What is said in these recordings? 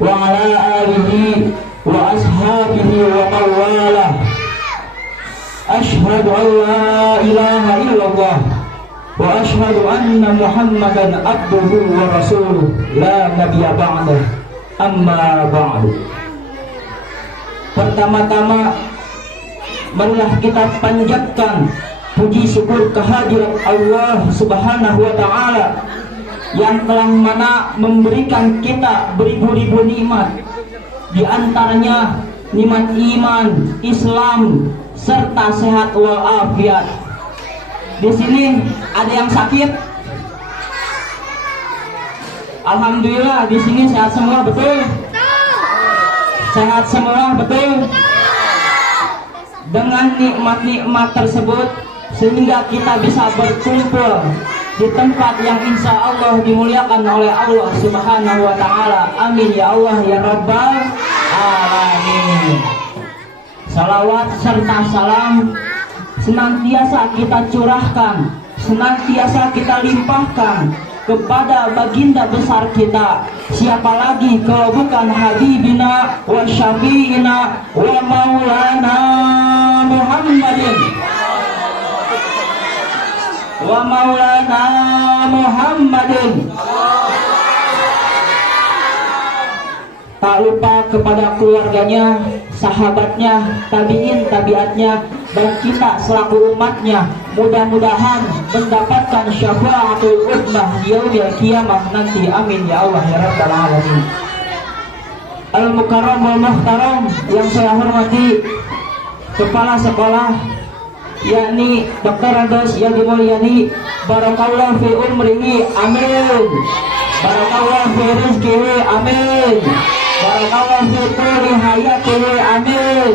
wa ala alihi wa ashabihi wa mawalah. Ashhadu an la ilaha illallah wa ashhadu anna Muhammadan abduhu wa rasuluh la nabiyya ba'dah. Amma ba'du. Pertama-tama marilah kita panjatkan puji syukur kehadirat Allah Subhanahu wa taala yang telah mana memberikan kita beribu-ribu nikmat, di antaranya nikmat iman, Islam serta sehat walafiat. Di sini ada yang sakit? Alhamdulillah di sini sehat semua, betul? Sehat semua, betul? Dengan nikmat-nikmat tersebut sehingga kita bisa berkumpul di tempat yang insya Allah dimuliakan oleh Allah Subhanahu wa taala. Amin ya Allah ya Rabbal alamin. Salawat serta salam senantiasa kita curahkan, senantiasa kita limpahkan kepada baginda besar kita. Siapa lagi kalau bukan Habibina wa Syafi'ina wa Maulana Muhammadin wa Maulana Muhammadin. Tak lupa kepada keluarganya, sahabatnya, tabi'in, tabiatnya, dan kita selaku umatnya. Mudah-mudahan mendapatkan syafaatul ummah yaumil qiyamah nanti. Amin ya Allah ya Rabbal alamin. Al-Mukarram wal Muhtaram yang saya hormati kepala sekolah yakni Dr. Andos yang dimulyani, barakallahu fi umrihi, amin. Barakallahu fi rizqihi, amin. Barakallahu fi tuli hayatihi, amin.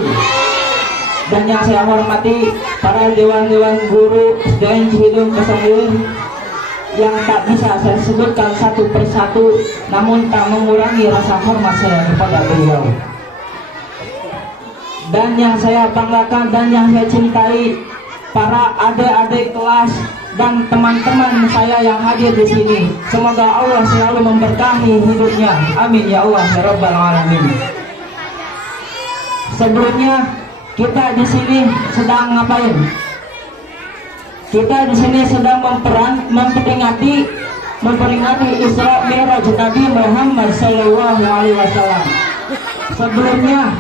Dan yang saya hormati para dewan-dewan guru dan Cihidung 09 yang tak bisa saya sebutkan satu persatu, namun tak mengurangi rasa hormat saya kepada beliau. Dan yang saya banggakan dan yang saya cintai, para adik-adik kelas dan teman-teman saya yang hadir di sini. Semoga Allah selalu memberkahi hidupnya. Amin ya Allah ya Rabbal alamin. Sebelumnya kita di sini sedang ngapain? Kita di sini sedang memperingati Isra Mi'raj Nabi Muhammad Sallallahu Alaihi Wasallam. Sebelumnya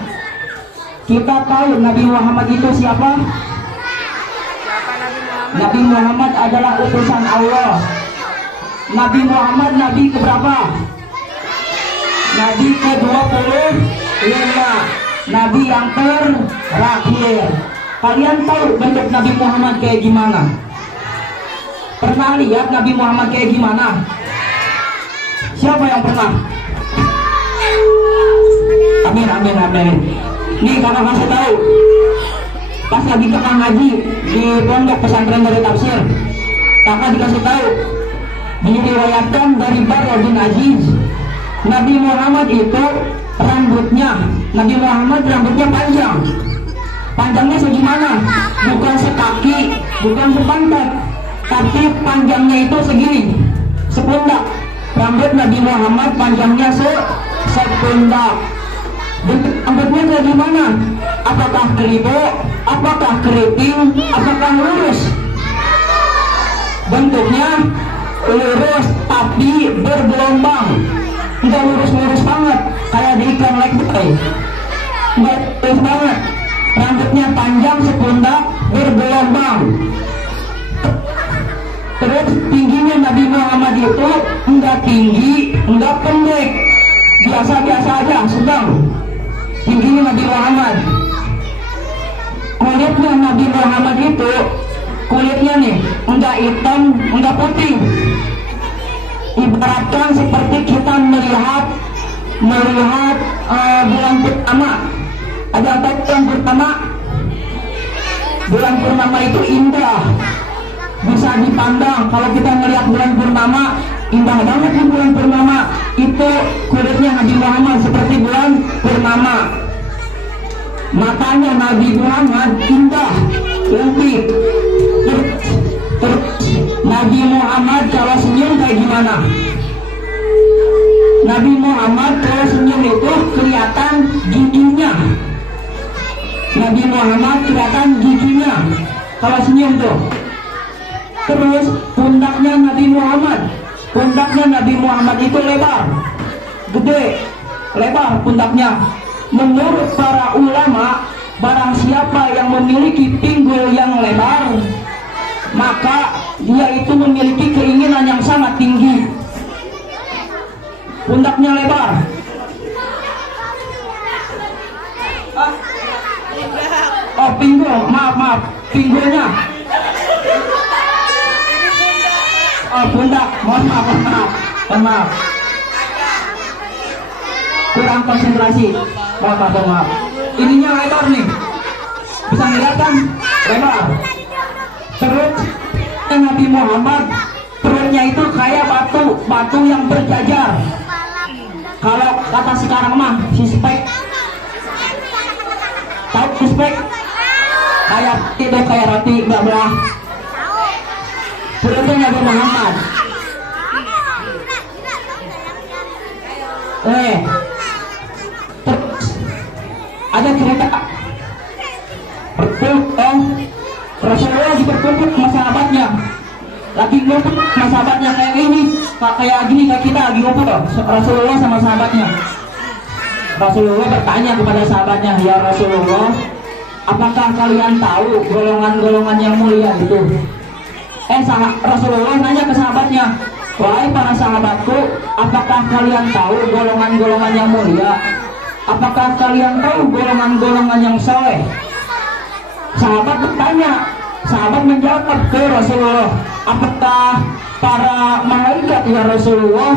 kita tahu Nabi Muhammad itu siapa? Nabi Muhammad adalah utusan Allah. Nabi Muhammad Nabi keberapa? Nabi ke-25, Nabi yang terakhir. Kalian tahu bentuk Nabi Muhammad kayak gimana? Pernah lihat Nabi Muhammad kayak gimana? Siapa yang pernah? Amin, amin, amin. Nih kakak kasih tahu, pas lagi kakak ngaji di pondok pesantren dari tafsir, kakak dikasih tahu, diriwayatkan dari Barra bin Aziz, Nabi Muhammad itu rambutnya panjang. Panjangnya segimana? Bukan sekaki, bukan sepantat, tapi panjangnya itu segini, sepundak. Rambut Nabi Muhammad panjangnya sepundak. Bentuk rambutnya kayak gimana? Apakah keribo? Apakah keriting? Apakah lurus? Bentuknya lurus tapi bergelombang. Enggak lurus-lurus banget kayak di ikan lekboy. Enggak lurus banget. Rambutnya panjang sepundak bergelombang. Terus tingginya Nabi Muhammad itu enggak tinggi, enggak pendek, biasa-biasa aja, sedang tingginya Nabi Muhammad. Kulitnya Nabi Muhammad itu, kulitnya nih enggak hitam, enggak putih. Ibaratkan seperti kita melihat bulan purnama. Ada apa bulan purnama? Bulan purnama itu indah, bisa dipandang. Kalau kita melihat bulan purnama, indah banget di bulan purnama. Itu kulitnya Nabi Muhammad seperti bulan purnama. Matanya Nabi Muhammad indah, cantik. Terus Nabi Muhammad kalau senyum kayak gimana? Nabi Muhammad kalau senyum itu kalau senyum tuh. Terus pundaknya Nabi Muhammad itu lebar, gede, lebar pundaknya. Menurut para ulama, barang siapa yang memiliki pinggul yang lebar, maka dia itu memiliki keinginan yang sangat tinggi. Pundaknya lebar. Oh, pinggul, maaf, pinggulnya. Oh, pundak, mohon maaf. Kurang konsentrasi. Maaf. Ininya lebar nih. Bisa lihat kan? Lebar. Terus Nabi Muhammad perutnya itu kayak batu yang berjajar. Kalau kata sekarang mah sispek. Tahu sispek? Kayak roti belah. Perutnya Nabi Muhammad. Terus ada cerita Rasulullah lagi berkumpul sama sahabatnya, lagi ngumpul sama sahabatnya kayak gini kayak kita lagi ngumpul. Rasulullah sama sahabatnya. Rasulullah bertanya kepada sahabatnya, ya Rasulullah, apakah kalian tahu golongan-golongan yang mulia itu? Rasulullah nanya ke sahabatnya, wahai para sahabatku, apakah kalian tahu golongan-golongan yang mulia? Apakah kalian tahu golongan-golongan yang soleh? Sahabat bertanya, sahabat menjawab ke Rasulullah, apakah para malaikat ya Rasulullah?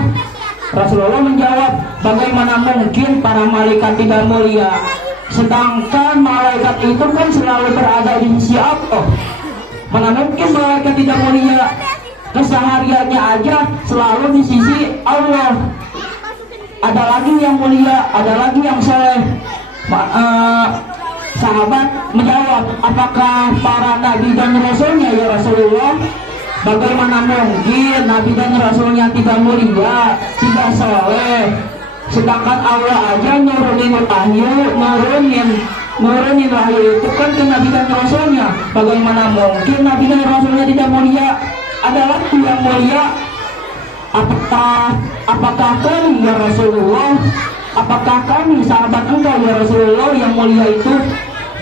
Rasulullah menjawab, bagaimana mungkin para malaikat tidak mulia? Sedangkan malaikat itu kan selalu berada di sisi Allah. Mana mungkin malaikat tidak mulia? Kesehariannya aja selalu di sisi Allah. Ada lagi yang mulia, ada lagi yang soleh. Sahabat menjawab, apakah para nabi dan rasulnya ya Rasulullah? Bagaimana mungkin nabi dan rasulnya tidak mulia, tidak soleh? Sedangkan Allah aja nurunin wahyu itu kan ke nabi dan rasulnya. Bagaimana mungkin nabi dan rasulnya tidak mulia? Ada lagi yang mulia. Apakah kami ya Rasulullah? Apakah kami sahabat engkau ya Rasulullah yang mulia itu?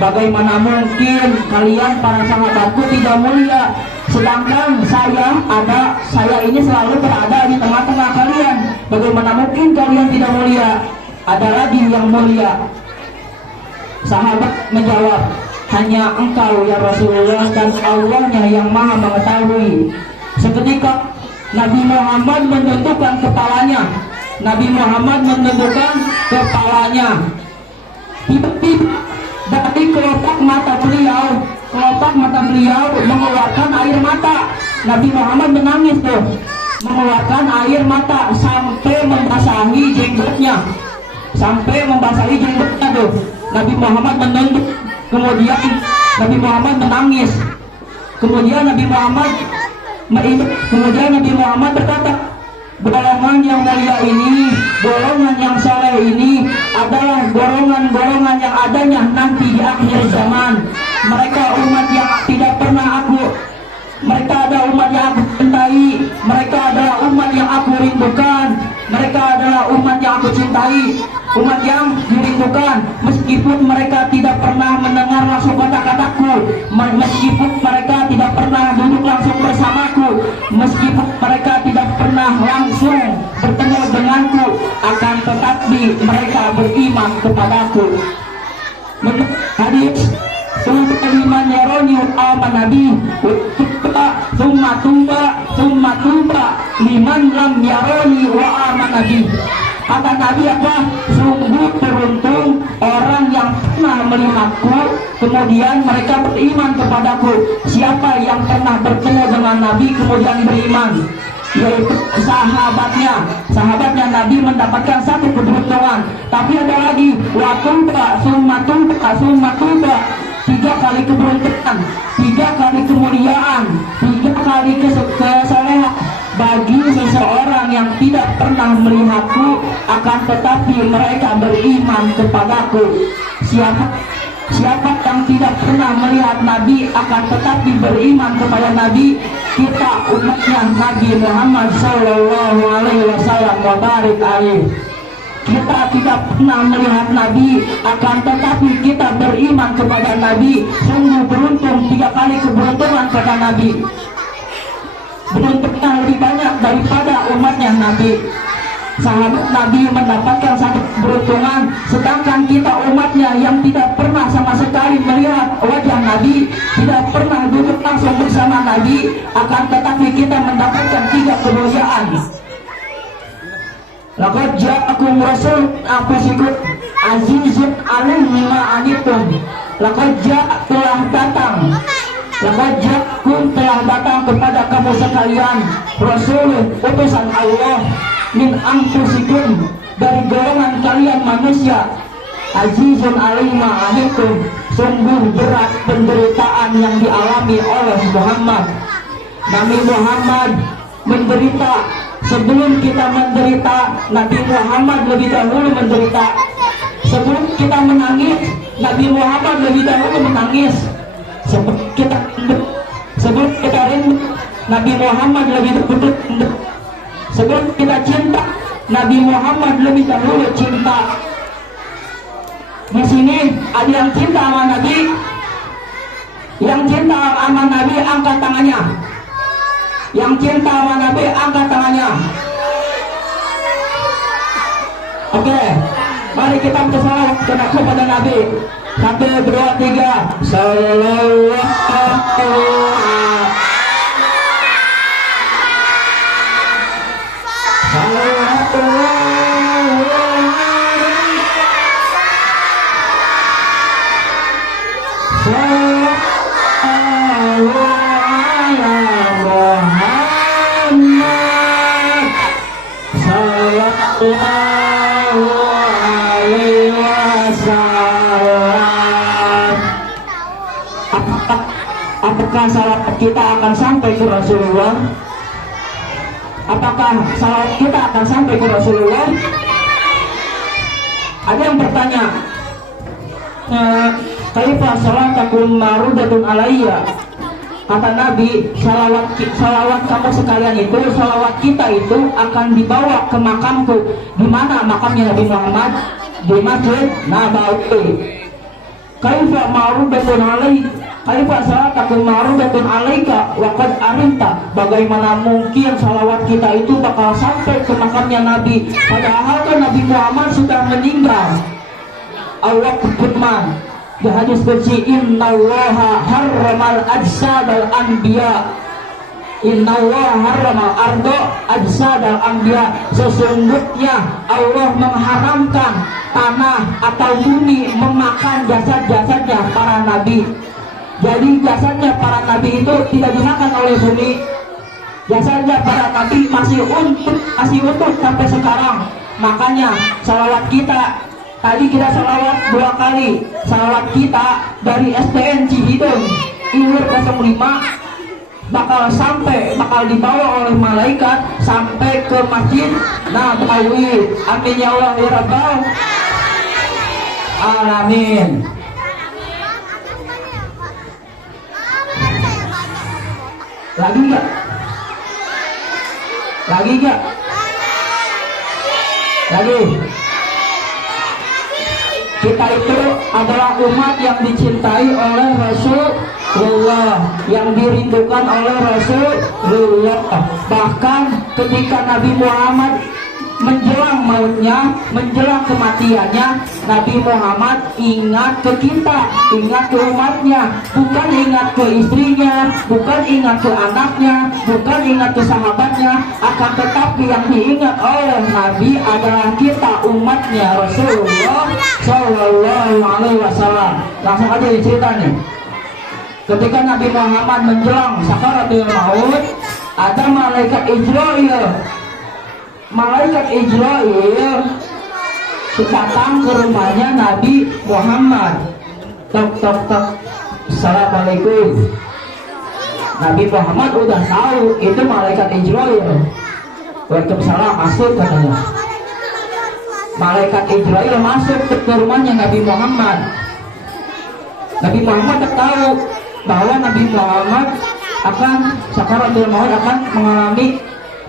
Bagaimana mungkin kalian para sahabatku tidak mulia? Sedangkan saya ini selalu berada di tengah-tengah kalian. Bagaimana mungkin kalian tidak mulia? Ada lagi yang mulia. Sahabat menjawab, hanya engkau ya Rasulullah dan Allahnya yang maha mengetahui. Seketika Nabi Muhammad menundukkan kepalanya. Tiba-tiba dari kelopak mata beliau mengeluarkan air mata. Nabi Muhammad menangis tuh, mengeluarkan air mata sampai membasahi jenggotnya tuh. Nabi Muhammad menunduk, kemudian Nabi Muhammad menangis. Kemudian Nabi Muhammad berkata, golongan yang mulia ini, golongan yang soleh ini adalah golongan-golongan yang adanya nanti di akhir zaman. Mereka umat yang tidak pernah mereka adalah umat yang aku cintai, mereka adalah umat yang aku rindukan, mereka adalah umat yang aku cintai, umat yang dirindukan. Meskipun mereka tidak pernah mendengar langsung kata-kataku, meskipun mereka tidak pernah duduk langsung bersamaku, meskipun mereka tidak pernah langsung bertemu denganku, akan tetapi mereka beriman kepadaku. Menurut hadis, iman yaroni aman nabi summa tuba liman lam yaroni wa aman nabi. Kata Nabi apa? Sungguh beruntung orang yang pernah melihatku kemudian mereka beriman kepadaku. Siapa yang pernah bertemu dengan Nabi kemudian beriman? Yaitu sahabatnya Nabi mendapatkan satu keberuntungan. Tapi ada lagi summa tuba, 3 kali keberuntungan, 3 kali kemuliaan, 3 kali kesolehan bagi seseorang yang tidak pernah melihatku akan tetapi mereka beriman kepadaku. Siapa Siapa yang tidak pernah melihat Nabi akan tetapi beriman kepada Nabi, kita umatnya Nabi Muhammad Sallallahu Alaihi Wasallam wa barik alaih. Kita tidak pernah melihat Nabi akan tetapi kita beriman kepada Nabi. Sungguh beruntung, 3 kali keberuntungan kata Nabi. Beruntungnya lebih banyak daripada umatnya Nabi. Sahabat Nabi mendapatkan satu keberuntungan, sedangkan kita umatnya yang tidak pernah sama sekali melihat wajah Nabi, tidak pernah duduk langsung bersama Nabi, akan tetapi kita mendapatkan 3 kemuliaan. Laqad ja'akum rasul anfusikum azizun 'alaihi ma anittum. Laqad telah datang. Laqad ja'akum telah datang kepada kamu sekalian rasul utusan Allah min anfusikum, dari golongan kalian manusia, azizun 'alaihi ma anittum, sungguh berat penderitaan yang dialami oleh Muhammad. Nabi Muhammad menderita. Sebelum kita menderita, Nabi Muhammad lebih dahulu menderita. Sebelum kita menangis, Nabi Muhammad lebih dahulu menangis. Sebelum kita rindu, Nabi Muhammad lebih dahulu rindu. Sebelum kita cinta, Nabi Muhammad lebih dahulu cinta. Di sini ada yang cinta sama Nabi. Yang cinta sama Nabi angkat tangannya. Yang cinta sama Nabi angkat tangannya. Oke, mari kita bersalawat kepada Nabi. 1, 2, 3. Sallallahu Apakah salawat kita akan sampai ke Rasulullah? Apakah salawat kita akan sampai ke Rasulullah? Ada yang bertanya, kaifa salatakum marudatun alayya? Kata Nabi, salawat kamu sekalian itu, salawat kita itu akan dibawa ke makamku. Di mana makamnya Nabi Muhammad? Di Masjid Nabawi. Kaifa marudatun alayya? Kaifa salatakum marudatun alaika wa qad arinta? Bagaimana mungkin salawat kita itu bakal sampai ke makamnya Nabi, padahal kan Nabi Muhammad sudah meninggal. Allah berfirman di hadis qudsi, innallaha harramal ajsadal anbiya, innallaha harramal ardo ajsadal anbiya. Sesungguhnya Allah mengharamkan tanah atau bumi memakan jasad-jasadnya para nabi. Jadi jasadnya para nabi itu tidak dimakan oleh bumi. Jasadnya para nabi masih utuh sampai sekarang. Makanya salawat kita, tadi kita salawat 2 kali. Salawat kita dari SDN Cihideng Ilir 05 bakal dibawa oleh malaikat sampai ke Masjid Nabawi. Amin ya Allah ya Rabbal alamin. Lagi enggak? Lagi enggak? Lagi. Kita itu adalah umat yang dicintai oleh Rasulullah, yang dirindukan oleh Rasulullah. Bahkan ketika Nabi Muhammad menjelang mautnya, menjelang kematiannya, Nabi Muhammad ingat ke kita, ingat ke umatnya, bukan ingat ke istrinya, bukan ingat ke anaknya, bukan ingat ke sahabatnya, akan tetapi yang diingat oleh Nabi adalah kita, umatnya Rasulullah Sallallahu Alaihi Wasallam. Langsung aja dicerita nih. Ketika Nabi Muhammad menjelang sakaratul maut, ada malaikat Israel. Malaikat Israel datang ke rumahnya Nabi Muhammad. Tok tok tok. Assalamualaikum. Nabi Muhammad udah tahu itu malaikat Israel. Waalaikumsalam, masuk katanya. Malaikat Israel masuk ke rumahnya Nabi Muhammad. Nabi Muhammad tak tahu bahwa Nabi Muhammad akan sakaratul maut, akan mengalami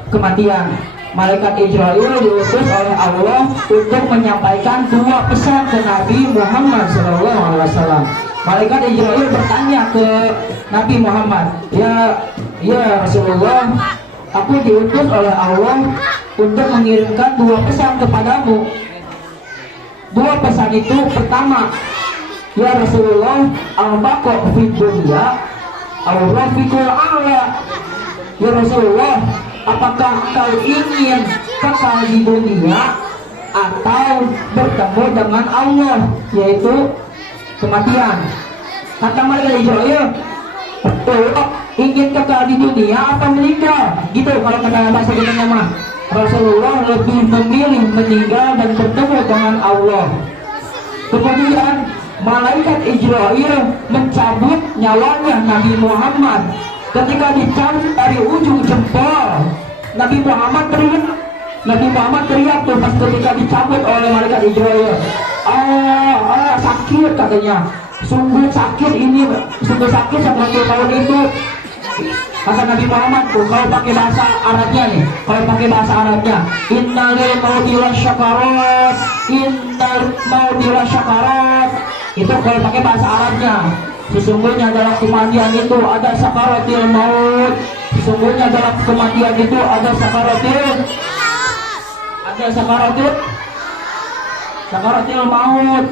kematian. Malaikat Israel diutus oleh Allah untuk menyampaikan dua pesan ke Nabi Muhammad SAW. Malaikat Israel bertanya ke Nabi Muhammad, ya Rasulullah, aku diutus oleh Allah untuk mengirimkan dua pesan kepadamu. Dua pesan itu, pertama, ya Rasulullah, al-baqa fid dunya al-rafiqul a'la. Ya Rasulullah, apakah engkau ingin kekal di dunia atau bertemu dengan Allah, yaitu kematian? Kata malaikat Israel, ingin kekal di dunia apa meninggal? Gitu kalau kata bahasa kita mah. Rasulullah lebih memilih meninggal dan bertemu dengan Allah. Kemudian malaikat Israel mencabut nyawanya Nabi Muhammad. Ketika dicabut dari ujung jempol, Nabi Muhammad teriak tuh pas ketika dicabut oleh malaikat Israel. Sakit katanya, sungguh sakit ini, sungguh sakit seperti tahun itu. Kata Nabi Muhammad tuh, kalau pakai bahasa Arabnya nih, kalau pakai bahasa Arabnya, innal mauti lasyakarat, innal mauti lasyakarat. Itu kalau pakai bahasa Arabnya. Sesungguhnya dalam kematian itu ada sakaratil maut. Sesungguhnya dalam kematian itu ada sakaratil maut.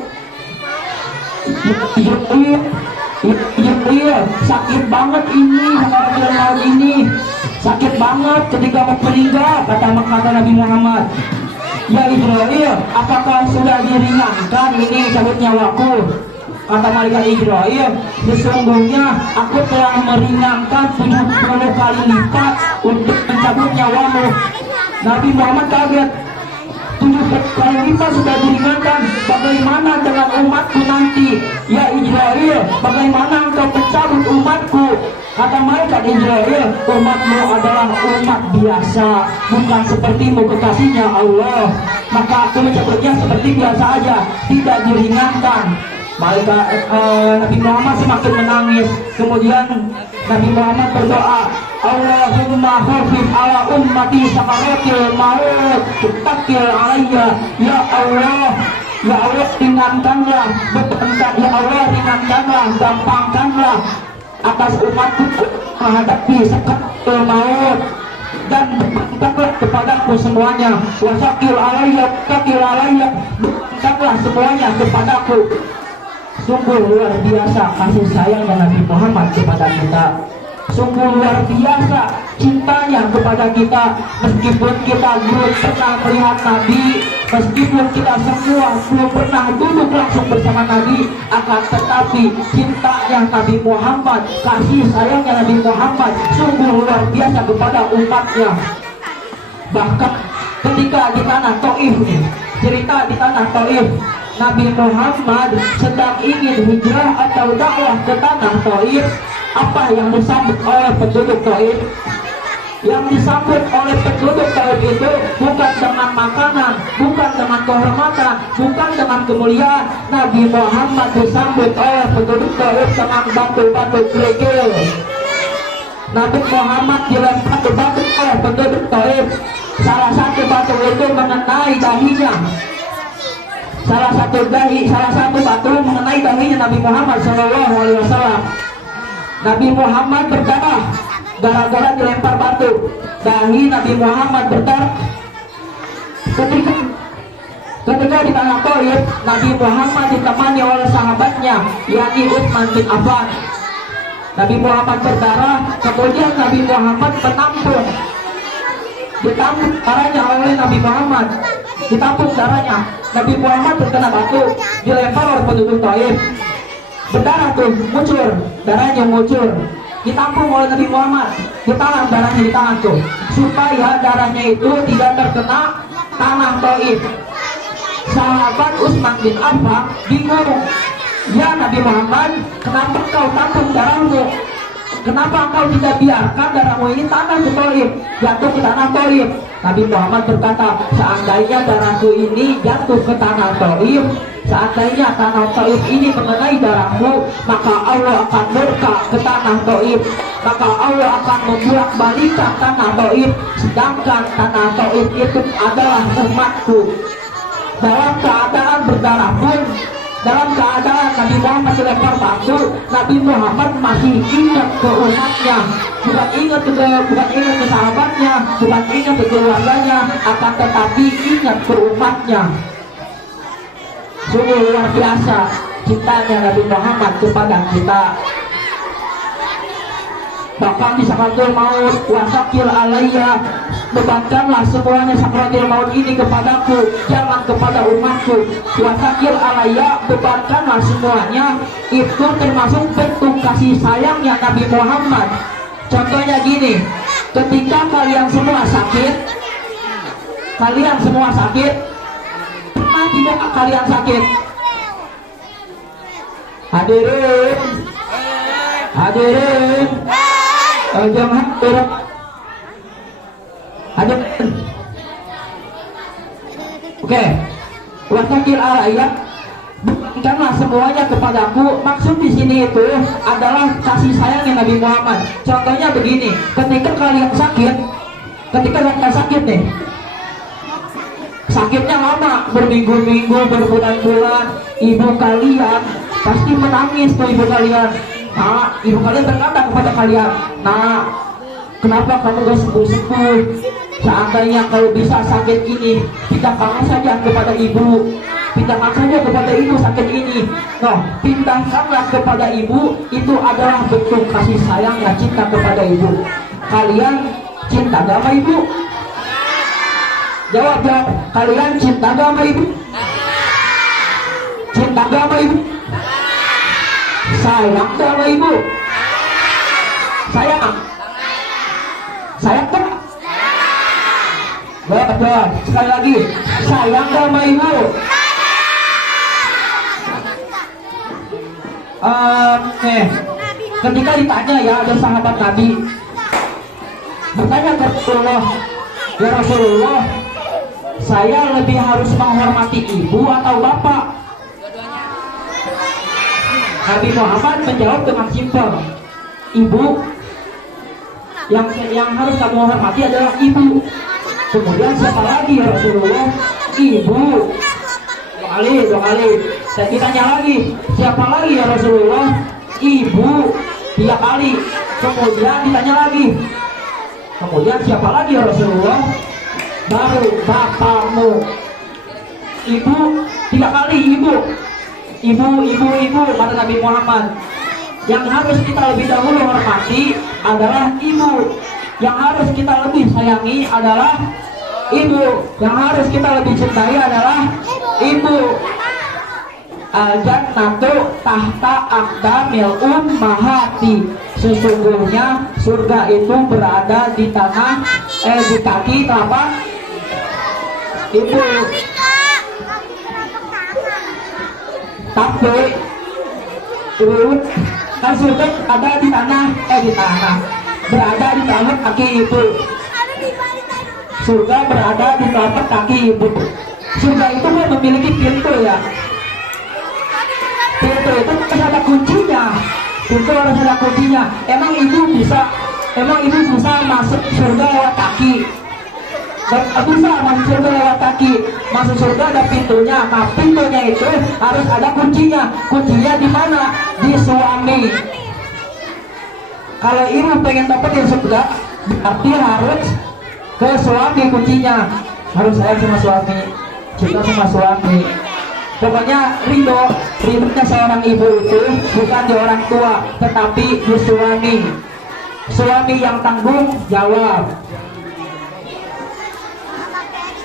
Iya, sakit banget ini sakaratil maut ini. Sakit banget ketika mau meninggal, kata Nabi Muhammad. Ya Israel, apakah sudah diringankan ini cabut nyawaku? Kata malaikat Israel, sesungguhnya aku telah meringankan 70 kali lipat untuk mencabut nyawamu. Nabi Muhammad kaget, 70 kali lipat sudah diringankan, bagaimana dengan umatku nanti? Ya Israel, bagaimana engkau mencabut umatku? Kata malaikat Israel, umatmu adalah umat biasa, bukan sepertimu kekasihnya Allah. Maka aku mencabutnya seperti biasa aja, tidak diringankan. Nabi Muhammad semakin menangis. Kemudian Nabi Muhammad berdoa, Allahumma khafif ala ummati sakaratil maut takil alayya. Ya Allah, ringankanlah, ya Allah, ringankanlah, gampangkanlah atas umatku menghadapi sakaratil maut, dan berikanlah kepadaku semuanya. Wasakil alayya, berikanlah semuanya kepadaku. Sungguh luar biasa kasih sayang Nabi Muhammad kepada kita. Sungguh luar biasa cintanya kepada kita. Meskipun kita belum pernah melihat Nabi, meskipun kita semua belum pernah duduk langsung bersama Nabi, akan tetapi cintanya Nabi Muhammad, kasih sayangnya Nabi Muhammad sungguh luar biasa kepada umatnya. Bahkan ketika di tanah Taif, cerita di tanah Taif, Nabi Muhammad sedang ingin hijrah atau dakwah ke tanah Taif. Apa yang disambut oleh penduduk Taif? Yang disambut oleh penduduk Taif itu bukan dengan makanan, bukan dengan kehormatan, bukan dengan kemuliaan. Nabi Muhammad disambut oleh penduduk Taif dengan batu-batu kerikil. Nabi Muhammad dilempar batu oleh penduduk Taif. Salah satu batu itu mengenai dahinya. Salah satu batu mengenai dahinya Nabi Muhammad SAW. Nabi Muhammad berdarah gara-gara dilempar batu. Dahi Nabi Muhammad berdarah. Ketika di tanah Taif, Nabi Muhammad ditemani oleh sahabatnya, yakni Utsman bin Affan. Nabi Muhammad berdarah, kemudian Nabi Muhammad ditampung darahnya oleh Nabi Muhammad. Ditampung darahnya. Nabi Muhammad terkena batu, dilempar oleh penduduk Taif. Berdarah tuh, muncul, darahnya muncul. Ditampung oleh Nabi Muhammad, ditahan darahnya di tangan tuh, supaya darahnya itu tidak terkena tanah Taif. Sahabat Utsman bin Affan bingung, ya Nabi Muhammad, kenapa kau tampung darahmu? Kenapa engkau tidak biarkan darahmu ini tanah ke Taif, jatuh ke tanah Taif? Nabi Muhammad berkata, seandainya darahku ini jatuh ke tanah Taif, seandainya tanah Taif ini mengenai darahmu, maka Allah akan murka ke tanah Taif, maka Allah akan membuat balikan tanah Taif, sedangkan tanah Taif itu adalah umatku. Dalam keadaan berdarah pun, dalam keadaan Nabi Muhammad dilempar batu, Nabi Muhammad masih ingat ke umatnya, bukan ingat ke sahabatnya, bukan ingat ke keluarganya, akan tetapi ingat ke umatnya. Sungguh luar biasa cintanya Nabi Muhammad kepada kita. Bahkan di sakaratul maut, wasakil alayya, bebankanlah semuanya sakaratul maut ini kepadaku, jangan kepada umatku. Wasakil alayya, bebankanlah semuanya. Itu termasuk bentuk kasih sayangnya Nabi Muhammad. Contohnya gini, ketika kalian semua sakit, pernah tidak kalian sakit? Hadirin jangan berat. Oke, wasakil alayya, bukanlah semuanya kepadaku. Maksud di sini itu adalah kasih sayangnya Nabi Muhammad. Contohnya begini, ketika kalian sakit nih, sakitnya lama, berminggu-minggu, berbulan-bulan, ibu kalian pasti menangis tuh ibu kalian. Nah, ibu kalian berkata kepada kalian, nah, kenapa kamu gak sembuh-sembuh? Seandainya kalau bisa sakit ini, pindahkan saja kepada ibu, pindahkan saja kepada ibu sakit ini. Nah, pindahkanlah kepada ibu, itu adalah bentuk kasih sayang dan cinta kepada ibu. Kalian cinta gak sama ibu? Jawab. Kalian cinta gak sama ibu? Cinta gak sama ibu? Sayang gak sama ibu? Sayang gak? Betul. Sekali lagi, sayang gak sama ibu? Ketika ditanya ya, ada sahabat Nabi bertanya ke Rasulullah, ya Rasulullah, saya lebih harus menghormati ibu atau bapak? Nabi Muhammad menjawab dengan simpel, ibu. Yang harus kamu hormati adalah ibu. Kemudian siapa lagi ya Rasulullah? Ibu. Dua kali. Dan ditanya lagi, siapa lagi ya Rasulullah? Ibu. 3 kali. Kemudian ditanya lagi, kemudian siapa lagi ya Rasulullah? Baru bapakmu. Ibu. 3 kali ibu. Ibu kata Nabi Muhammad. Yang harus kita lebih dahulu hormati adalah ibu. Yang harus kita lebih sayangi adalah ibu. Yang harus kita lebih cintai adalah ibu. Al-jannatu tahta aqdamil ummahati. Sesungguhnya surga itu berada di tanah di kaki telapak ibu. Tapi kan surga ada di tanah berada di telapak kaki ibu. Surga berada di telapak kaki ibu. Surga itu kan memiliki pintu ya. Pintu itu harus ada kuncinya. Emang ibu bisa masuk surga lewat kaki? Dan bisa masuk surga lewat kaki. Masuk surga ada pintunya. Nah, pintunya itu harus ada kuncinya. Kuncinya di mana? Di suami. Kalau ibu pengen dapetin surga, berarti harus ke suami kuncinya. Harus sayang sama suami, cinta sama suami. Pokoknya ridhonya seorang ibu itu bukan di orang tua, tetapi di suami. Suami yang tanggung jawab.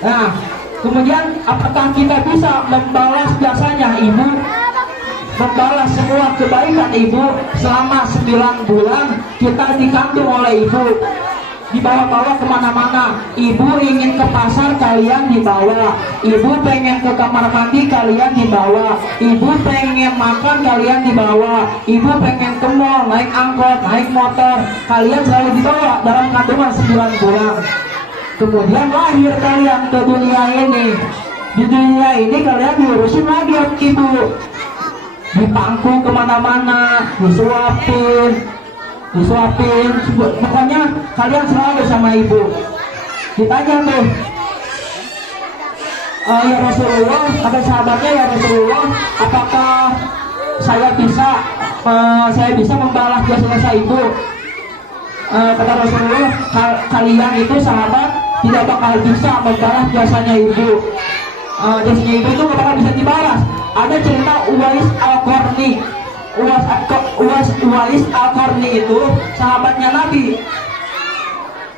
Nah, kemudian apakah kita bisa membalas jasanya ibu? Membalas semua kebaikan ibu selama 9 bulan kita dikandung oleh ibu, dibawa-bawa kemana-mana. Ibu ingin ke pasar, kalian dibawa. Ibu pengen ke kamar mandi, kalian dibawa. Ibu pengen makan, kalian dibawa. Ibu pengen ke mall, naik angkot, naik motor, kalian selalu dibawa dalam kandungan 9 bulan. Kemudian lahir kalian ke dunia ini. Di dunia ini kalian diurusin lagi sama ibu, dipangku kemana-mana, disuapin, pokoknya kalian selalu sama ibu. Ditanya tuh, ya Rasulullah, kata sahabatnya, ya Rasulullah, apakah saya bisa membalas jasa ibu? Kata Rasulullah, kalian itu sahabat tidak bakal bisa membalas jasanya ibu. Jasanya ibu itu gak bakal bisa dibalas. Ada cerita Uwais Al-Qarni. Uwais Al-Qarni itu sahabatnya Nabi.